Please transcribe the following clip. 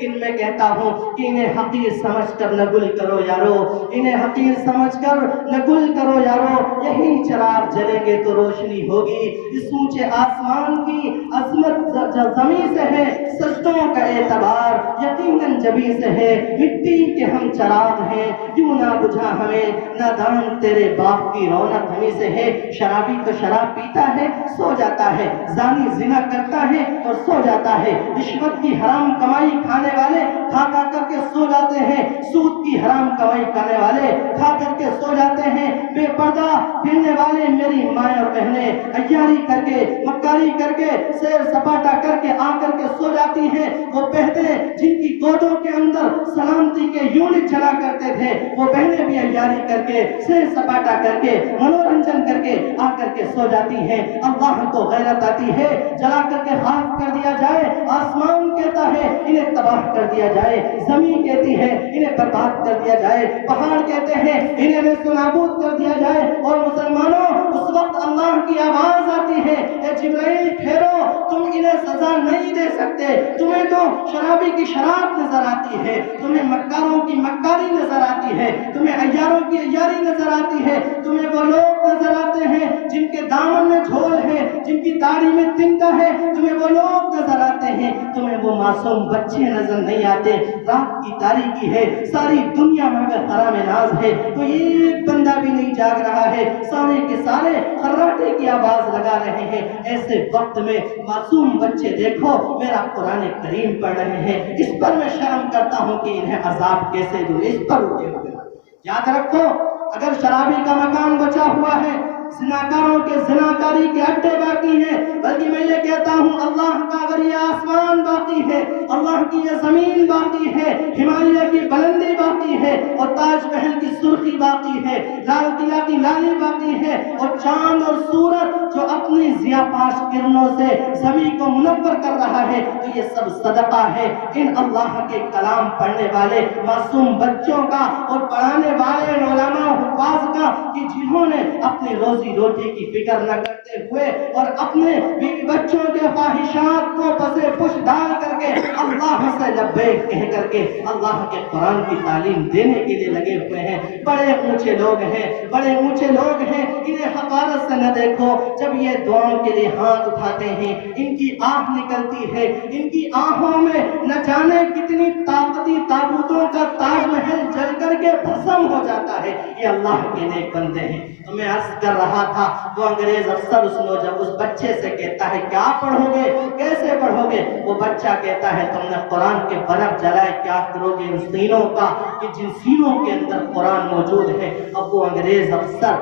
لیکن میں کہتا ہوں کہ انہیں حقیر سمجھ کر نہ گل کرو یارو، انہیں حقیر سمجھ کر نہ گل کرو یارو، یہی چراغ جلیں گے تو روشنی ہوگی۔ اس اونچے آسمان کی عظمت زمین سے ہے، سجدوں کا اعتبار یقیناً جبیں سے ہے، مٹی کے ہم چراغ ہیں، یوں نہ بجھا ہمیں نادان تیرے باغ کی رونق ہمیں سے ہے۔ شرابی تو شراب پیتا ہے سو جاتا ہے، زانی زنا کرتا ہے اور سو جاتا ہے، رشوت کی حرام کمائی کھانے والے کھا کھا کر کے سو جاتے ہیں، سود کی حرام کمائی کرنے والے کھا کر کے سو جاتے ہیں، بے پردہ پھرنے والے میری مائیں اور بہنیں عیاری کر کے مکاری کر کے سیر سپاٹا کر کے آ کر کے سو جاتی ہیں، وہ بہنیں جن کی گودوں کے اندر سلامتی کے یونٹ چلا کرتے تھے وہ بہنیں بھی عیاری کر کے سیر سپاٹا کر کے منورنجن کر کے آ کر کے سو جاتی ہیں۔ اللہ کو غیرت آتی ہے جلا کر کے خاک کر دیا جائے، آسمان کہتا ہے انہیں تباہ کر دیا جائے، زمین کہتی ہے انہیں برباد کر دیا جائے، پہاڑ کہتے ہیں انہیں نیست و نابود کر دیا جائے۔ اور مسلمانوں اس وقت اللہ کی آواز آتی ہے، اے جبرائیل ٹھہرو، تم انہیں سزا نہیں دے سکتے، تمہیں تو شرابی کی شراب نظر آتی ہے، تمہیں مکاروں کی مکاری نظر آتی ہے، تمہیں عیاروں کی عیاری نظر آتی ہے، تمہیں وہ لوگ نظر آتے ہیں جن کے دامن میں جھول ہے، جن کی داڑھی میں تنکا ہے، تمہیں وہ لوگ نظر آتے ہیں، تمہیں وہ معصوم بچے نظر نہیں آتے۔ رات کی تاریکی ہے، ساری دنیا میں خرام ناز ہے، کوئی ایک بندہ بھی نہیں جاگ رہا ہے، سارے کے سارے خراٹے کی آواز لگا رہے ہیں۔ ایسے وقت میں معصوم بچے دیکھو میرا قرآن کریم پڑھ رہے ہیں، اس پر میں شرم کرتا ہوں کہ انہیں عذاب کیسے دوں، اس پر اٹھے ہوئے۔ یاد رکھو اگر شرابی کا مکان بچا ہوا ہے، زناکاروں کے زناکاری کے اڈے باقی ہیں، بلکہ میں یہ کہتا ہوں اللہ کا اگر یہ آسمان باقی ہے، اللہ کی یہ زمین باقی ہے، ہمالیہ کی بلندی باقی ہے، اور تاج محل کی سرخی باقی ہے، لال قلعہ کی لالی باقی ہے، اور چاند اور سورج جو اپنی ضیاء پاش کرنوں سے زمین کو منور کر رہا ہے، تو یہ سب صدقہ ہے ان اللہ کے کلام پڑھنے والے معصوم بچوں کا اور پڑھانے والے علماء حفاظ کا، کہ جنہوں نے اپنی روزی روٹی کی فکر نہ کرتے ہوئے اور اپنے بیوی بچوں کے خواہشات کو پسے پش ڈال کر کے اللہ سے لبیک کہہ کر کے اللہ کے قرآن کی تعلیم دینے کے لیے لگے ہوئے ہیں۔ بڑے اونچے لوگ ہیں، بڑے اونچے لوگ ہیں، انہیں حقارت سے نہ دیکھو۔ جب یہ دعاؤں کے لیے ہاتھ اٹھاتے ہیں ان کی آہ نکلتی ہے، ان کی آہوں میں نہ جانے کتنی طاقتی تابوتوں کا تاج محل جل کر کے بھسم ہو جاتا ہے۔ یہ اللہ کے نیک بندے ہیں۔ تو میں عرض کر رہا تھا وہ انگریز افسر اس بچے سے کہتا ہے کیا پڑھو گے، کیسے پڑھو گے؟ وہ بچہ کہتا ہے تم نے قرآن کے برق جلائے، کیا کرو گے ان سینوں کا کہ جن سینوں کے اندر قرآن موجود ہے؟ اب وہ انگریز افسر